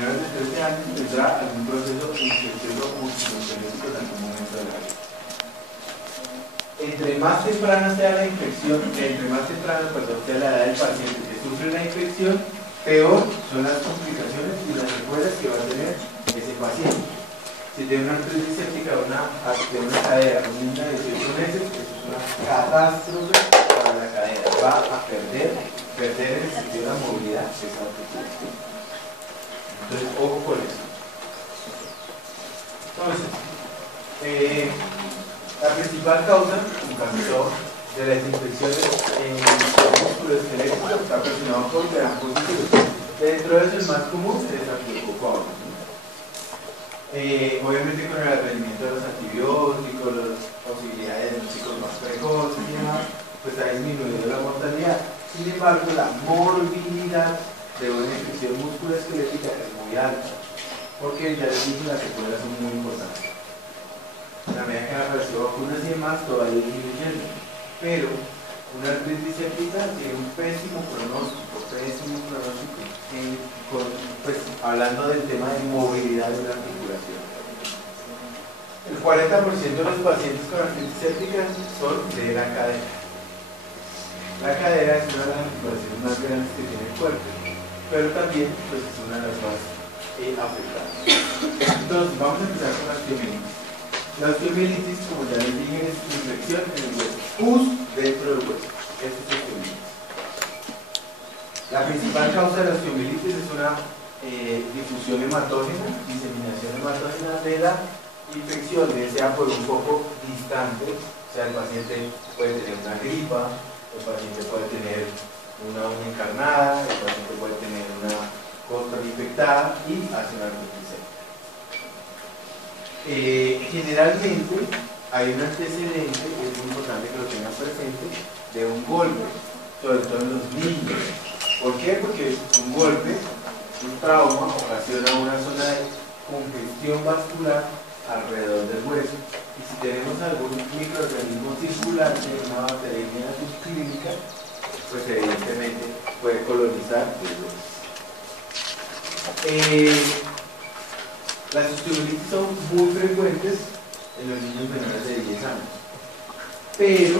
menores de 13 años tendrá algún proceso infeccioso multigenético en algún momento de la vida. Entre más temprana sea la infección, sea la edad del paciente que sufre la infección, peor son las complicaciones y las secuelas que va a tener ese paciente. Si tiene una artritis séptica de una cadera con un niño de 18 meses, eso es una catástrofe para la cadera. Va a perder en el sentido de la movilidad de esa articulación. Entonces, ojo con eso. Entonces, la principal causa, en caso de las infecciones en el músculo esquelético, está presionado por gran posición. Dentro de eso, el más común es el estafilococco. Obviamente, con el rendimiento de los antibióticos, las posibilidades de diagnósticos más precoces y demás, pues ha disminuido la mortalidad. Sin embargo, la morbilidad de una infección musculoesquelética es muy alta, porque ya les dije, las secuelas son muy importantes. A medida que han aparecido vacunas y demás, todavía disminuyendo. Pero una artritis séptica tiene un pésimo pronóstico, pues, hablando del tema de movilidad de la articulación. El 40% de los pacientes con artritis séptica son de la cadera. La cadera es una de las articulaciones más grandes que tiene el cuerpo, pero también pues, es una de las más afectadas. Entonces, vamos a empezar con la osteomielitis. La osteomielitis, como ya les dije, es infección en el hueso, pus dentro del hueso. Esto es osteomielitis. La principal causa de la osteomielitis es una difusión hematógena, diseminación hematógena de la infección, ya sea por un foco distante, o sea, el paciente puede tener una gripa, el paciente puede tener una uña encarnada, el paciente puede tener una costra infectada y hace una artritis séptica. Generalmente hay un antecedente, es muy importante que lo tengan presente, de un golpe, sobre todo en los niños. ¿Por qué? Porque un golpe, un trauma, ocasiona una zona de congestión vascular alrededor del hueso. Y si tenemos algún microorganismo circulante, una bacteria subclínica, pues evidentemente puede colonizar el hueso. Las osteomielitis son muy frecuentes en los niños menores de 10 años, pero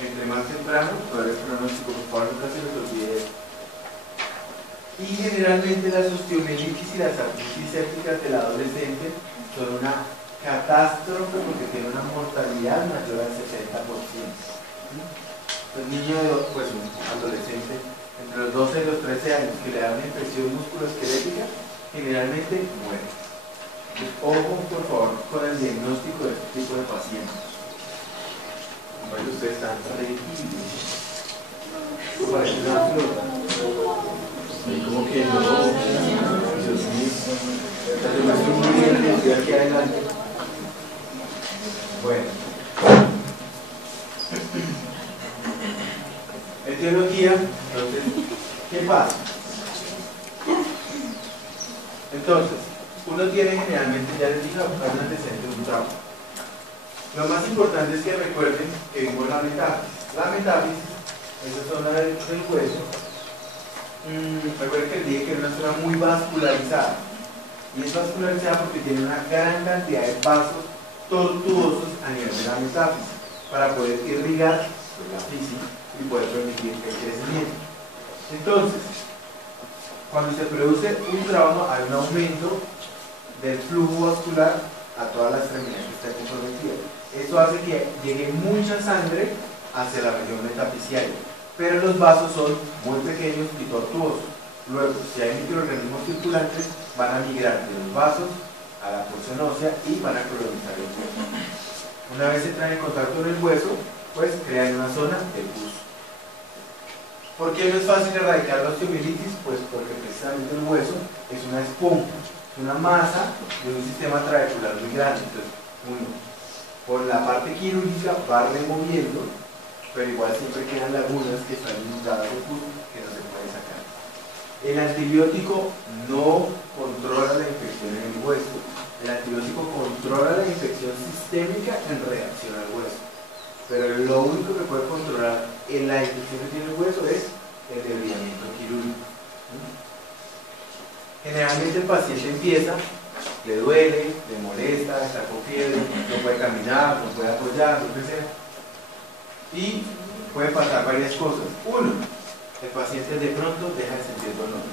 entre más temprano, peor es pronóstico. Por favor, nunca se les olvide esto. Y generalmente las osteomielitis y las artritis sépticas del adolescente son una catástrofe porque tienen una mortalidad mayor al 60%. Un niño, pues un adolescente entre los 12 y los 13 años que le da una infección musculoesquelética, generalmente muere. Entonces, ojo, por favor, con el diagnóstico de este tipo de pacientes. Bueno, ustedes están tranquilos. Parece una flota. Como que no, Dios mío. Yo me estoy muy bien, estoy aquí adelante. Bueno. Etiología, entonces, ¿qué pasa? Entonces, uno tiene generalmente, ya les dije, un antecedente de un trauma. Lo más importante es que recuerden que vimos la metáfisis. La metáfisis, esa zona del hueso, recuerden que les dije que era una zona muy vascularizada. Y es vascularizada porque tiene una gran cantidad de vasos tortuosos a nivel de la metáfisis para poder irrigar la fisis y poder permitir el crecimiento. Entonces, cuando se produce un trauma, hay un aumento del flujo vascular a toda la extremidad que está comprometida. Esto hace que llegue mucha sangre hacia la región metafisiaria, pero los vasos son muy pequeños y tortuosos. Luego, si hay microorganismos circulantes, van a migrar de los vasos a la porción ósea y van a colonizar el hueso. Una vez entran en contacto con el hueso, pues crean una zona de pus. ¿Por qué no es fácil erradicar la osteomielitis? Pues porque precisamente el hueso es una esponja, es una masa de un sistema trabecular muy grande. Entonces, uno, por la parte quirúrgica va removiendo, pero igual siempre quedan lagunas que están inundadas de pus que no se pueden sacar. El antibiótico no controla la infección en el hueso. El antibiótico controla la infección sistémica en reacción al hueso. Pero lo único que puede controlar en la infección que tiene el hueso es el debridamiento quirúrgico. Generalmente el paciente empieza, le duele, le molesta, está con fiebre, no puede caminar, no puede apoyar, lo que sea. Y puede pasar varias cosas. Uno, el paciente de pronto deja de sentir dolor.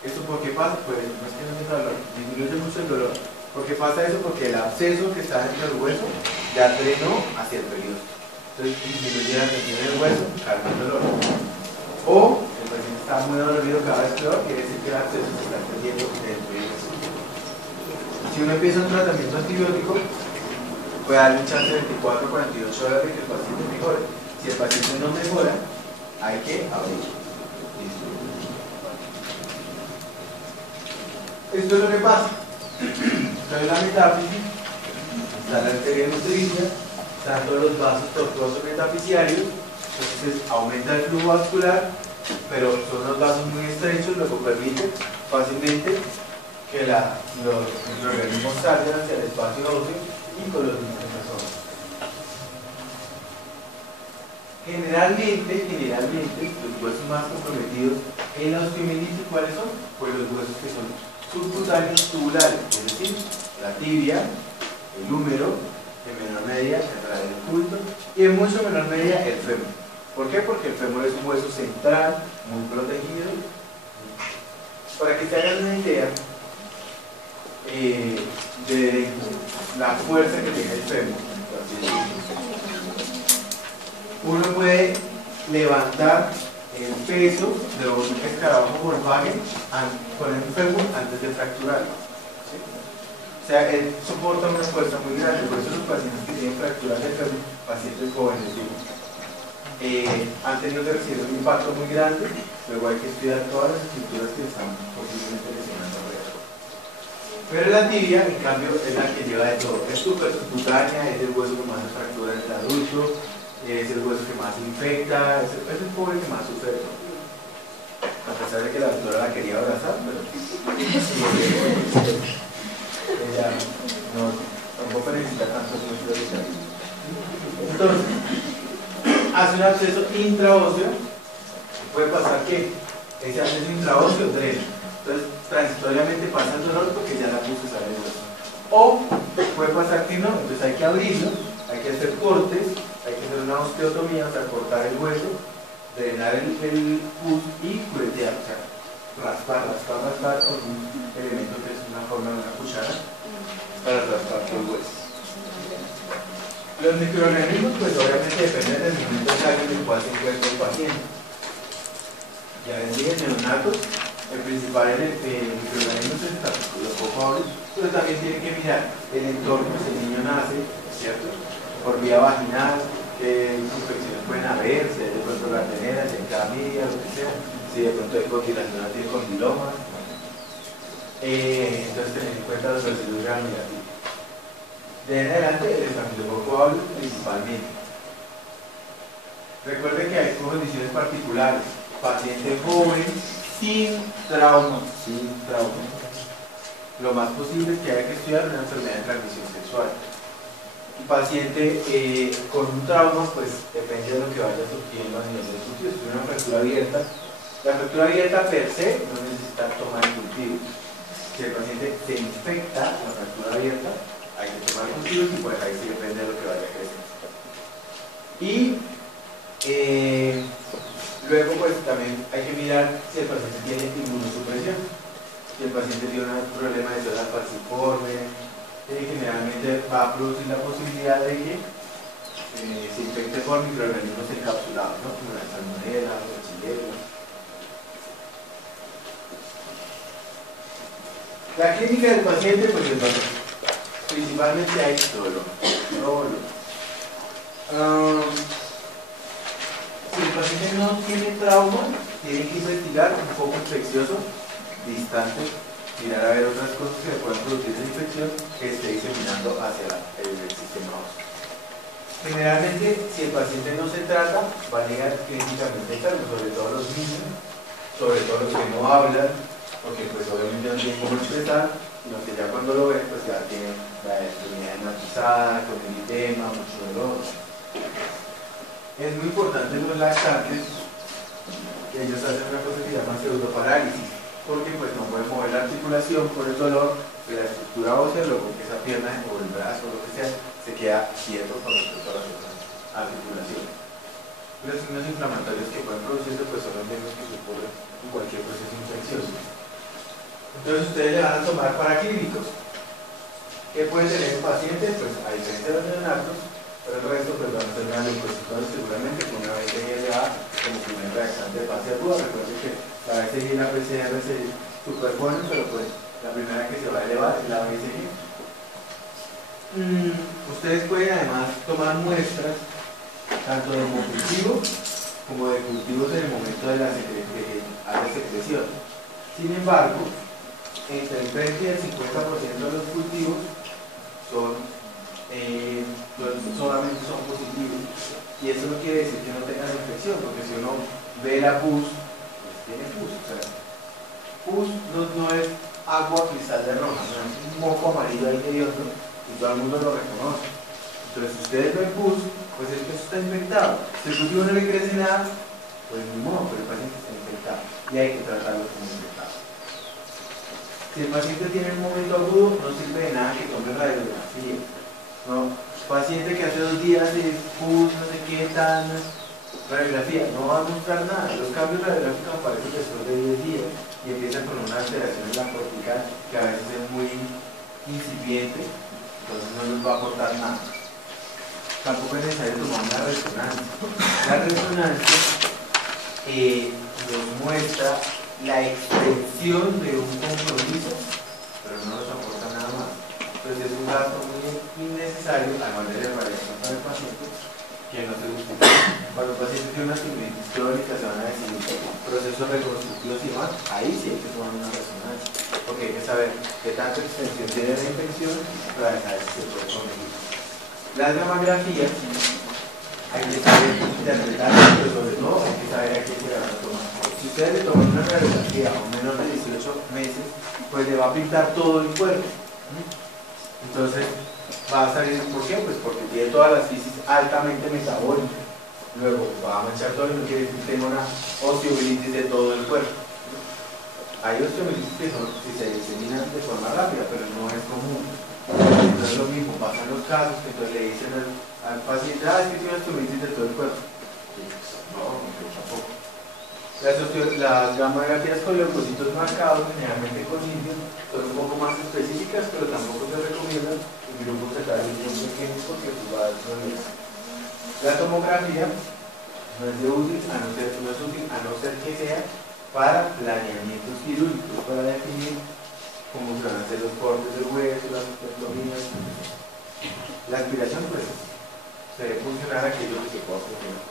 ¿Esto por qué pasa? Pues no es que no sienta dolor, disminuye mucho el dolor. ¿Por qué pasa eso? Porque el absceso que está dentro del hueso ya drenó hacia el periodo. Entonces disminuye la tensión del hueso, calma el dolor. O el paciente está muy dolorido cada vez peor, quiere decir que el absceso se está extendiendo dentro del hueso. Si uno empieza un tratamiento antibiótico, puede darle un chance de 24 a 48 horas de que el paciente mejore. Si el paciente no mejora, hay que abrir. Esto es lo que pasa. Entonces la metáfisis, está la arteria nutricia, están todos los vasos tortuosos metafisiarios, entonces aumenta el flujo vascular, pero son unos vasos muy estrechos, lo que permite fácilmente que los microorganismos salgan hacia el espacio óseo y con los mismos personas. Generalmente, los huesos más comprometidos en la osteomielitis, ¿cuáles son? Pues los huesos que son subcutáneos tubulares, es decir, la tibia, el húmero, en menor medida el radio oculto y en mucho menor medida el fémur. ¿Por qué? Porque el fémur es un hueso central, muy protegido. Para que te hagan una idea de la fuerza que tiene el fémur, uno puede levantar el peso de un escarabajo Volkswagen con el fémur antes de fracturarlo. ¿Sí? O sea, él soporta una fuerza muy grande. Por eso los pacientes que tienen fracturas del fémur, pacientes jóvenes, han tenido que recibir un impacto muy grande. Luego hay que estudiar todas las estructuras que están posiblemente lesionando alrededor. Pero la tibia, en cambio, es la que lleva de todo. Es súper subcutánea, es el hueso que más se fractura en el adulto, es el hueso que más infecta, es el pobre que más sufre. A pesar de que la doctora la quería abrazar, pero ella tampoco necesita tanto mucho de ella. Entonces, hace un absceso intraóseo, puede pasar que ese absceso intraóseo drena. Entonces, transitoriamente pasa el dolor porque ya la puse sale el hueso. O puede pasar que no, entonces hay que abrirlo, hay que hacer cortes, hay que hacer una osteotomía, o sea, cortar el hueso, drenar el pus y curetear, o sea, raspar con un elemento que es una forma de una cuchara para raspar el hueso. Los microorganismos, pues obviamente dependen del momento exacto en el cual se encuentra el paciente. Ya ven, en neonatos, el principal microorganismo es el Staphylococcus, pero también tienen que mirar el entorno, si el niño nace, ¿cierto? Por vía vaginal, qué infecciones pueden haber, si hay de pronto la tenera, si hay clamidia, lo que sea, si de pronto hay cotilación, tiene condilomas. Entonces tener en cuenta los residuos gram negativos. De ahí en adelante el Staphylococcus principalmente. Recuerden que hay condiciones particulares. Paciente joven, sin trauma. Lo más posible es que haya que estudiar una enfermedad de transmisión sexual. Un paciente con un trauma, pues depende de lo que vaya surgiendo a nivel de cultivo. Si tiene una fractura abierta, la fractura abierta per se no necesita tomar cultivos. Si el paciente se infecta la fractura abierta, hay que tomar cultivos y pues ahí sí depende de lo que vaya a crecer. Y luego pues también hay que mirar si el paciente tiene inmunosupresión. Si el paciente tiene un problema de células falciformes, generalmente va a producir la posibilidad de que se infecte por microorganismos encapsulados, ¿no? Como la salmonela, los chilenos. La clínica del paciente pues es básica. Principalmente hay dolor. Si el paciente no tiene trauma, tiene que investigar un foco infeccioso distante, mirar a ver otras cosas que le puedan producir esa infección que esté diseminando hacia el sistema óseo. Generalmente, si el paciente no se trata, va a llegar clínicamente enfermo, sobre todo los niños, sobre todo los que no hablan, porque pues obviamente no tienen cómo expresar, sino que ya cuando lo ven, pues ya tienen la extremidad hematizada, con el edema, mucho dolor. Es muy importante en los lactantes que ellos hacen una cosa que se llama pseudoparálisis. porque pues no puede mover la articulación por el dolor de la estructura ósea, luego que esa pierna o el brazo o lo que sea se queda quieto con respecto a las otras articulaciones. Los signos inflamatorios que pueden producirse pues son los mismos que ocurren en cualquier proceso infeccioso. Entonces ustedes le van a tomar paraclínicos. ¿Qué puede tener un paciente? Pues a diferencia de los neonatos, pero el resto pues van a ser una leucocitosis seguramente con una BCG elevada como primer reactante de fase aguda. Recuerden que la BCG y la PCR se superponen, pero pues la primera que se va a elevar es la BCG. Ustedes pueden además tomar muestras tanto de cultivos como de cultivos en el momento de la secreción. Sin embargo, entre el 30 y el 50% de los cultivos solamente son positivos, y eso no quiere decir que no tengan infección, porque si uno ve la pus, pues tiene pus. O sea, pus no es agua cristal de roja, no es un moco amarillo ahí hediondo y todo el mundo lo reconoce. Entonces, si ustedes ven pus, pues es que eso está infectado. Si el cultivo no le crece nada, pues ni modo, pero el paciente está infectado y hay que tratarlo como infectado. Si el paciente tiene un momento agudo, no sirve de nada que tome radiografía. No, paciente que hace 2 días de pus, no sé qué, tan radiografía, no va a mostrar nada. Los cambios radiográficos aparecen después de 10 días y empiezan con una alteración en la cortical que a veces es muy incipiente, entonces no les va a aportar nada. Tampoco es necesario tomar una resonancia. La resonancia nos muestra la extensión de un compromiso, pero no nos aporta nada más. Entonces es un gasto muy innecesario, además de la variación para el paciente, que no se justifica. Cuando el paciente tiene una sinusitis crónica, se van a decir procesos reconstructivos y más, ahí sí hay que tomar una resonancia, porque hay que saber qué tanta extensión tiene la infección para saber si se puede corregir. Las gamografías hay que saber interpretarlas, pero sobre todo hay que saber a qué se la van a tomar. Si ustedes le toman una radiografía a un menor de 18 meses, pues le va a pintar todo el cuerpo. Entonces va a salir, ¿por qué? Pues porque tiene todas las fisis altamente metabólicas. Luego va a manchar todo y no quiere decir que tenga una osteomielitis de todo el cuerpo. Hay osteomielitis que si se diseminan de forma rápida, pero no es común. Entonces lo mismo, pasan los casos que entonces le dicen al paciente, es que tiene osteomielitis de todo el cuerpo. No, tampoco. Las gamografías con leucocitos marcados, generalmente con indios, son un poco más específicas, pero tampoco se recomiendan en grupos etarios muy pequeños porque va a dar problemas. La tomografía no es útil a no ser que sea para planeamientos quirúrgicos, para definir cómo se van a hacer los cortes del hueso, las osteoplomias. La aspiración, pues, se debe funcionar aquello que se pueda funcionar.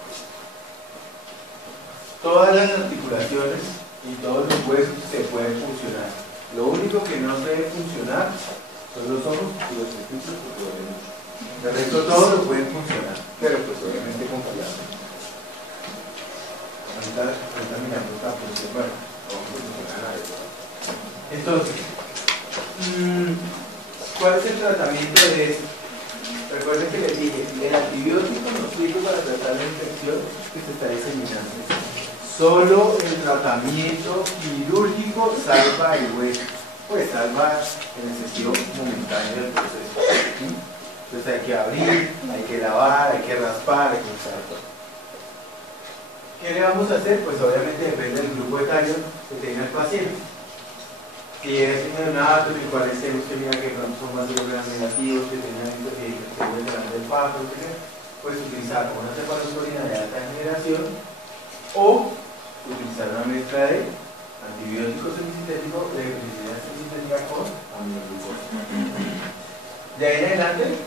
Todas las articulaciones y todos los huesos se pueden funcionar. Lo único que no se debe funcionar son los ojos y los testículos, porque duelen mucho. De resto todo lo pueden funcionar, pero pues obviamente con cuidado. Ahorita miramos esta función, bueno, vamos a funcionar a eso. Entonces, ¿cuál es el tratamiento de esto? Recuerden que les dije, el antibiótico no sirve para tratar la infección que se está diseminando. Solo el tratamiento quirúrgico salva el hueso, pues salva en el sentido momentáneo del proceso. Entonces hay que abrir, hay que lavar, hay que raspar, hay que usar todo. ¿Qué le vamos a hacer? Pues obviamente depende del grupo etario que tenga el paciente. Si es un neonato en el cual usted mira que son más negativos, que tengan infecciones del parto, pues utilizar una cephalosprina de alta generación o utilizar una mezcla de antibióticos semisintéticos de penicilina semisintética con aminoglucosa. De ahí en adelante,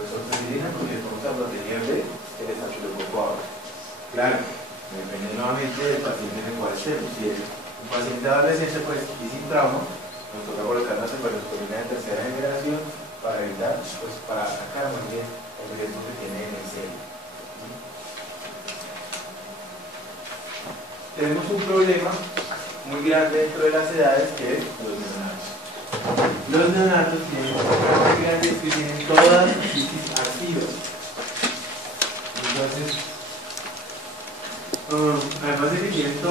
pues oxacilina, porque vamos a proteger de el estafilococo. Claro, depende nuevamente del paciente en el cual estemos. Si es un paciente adolescente pues, y sin trauma, nos toca colocar una cephalosprina de tercera generación para evitar, pues para atacar más bien el riesgo que tiene en el seno. Tenemos un problema muy grande dentro de las edades que es los neonatos. Los neonatos tienen un problema muy grande, es que tienen todas las fisis activas. Entonces, además de que tienen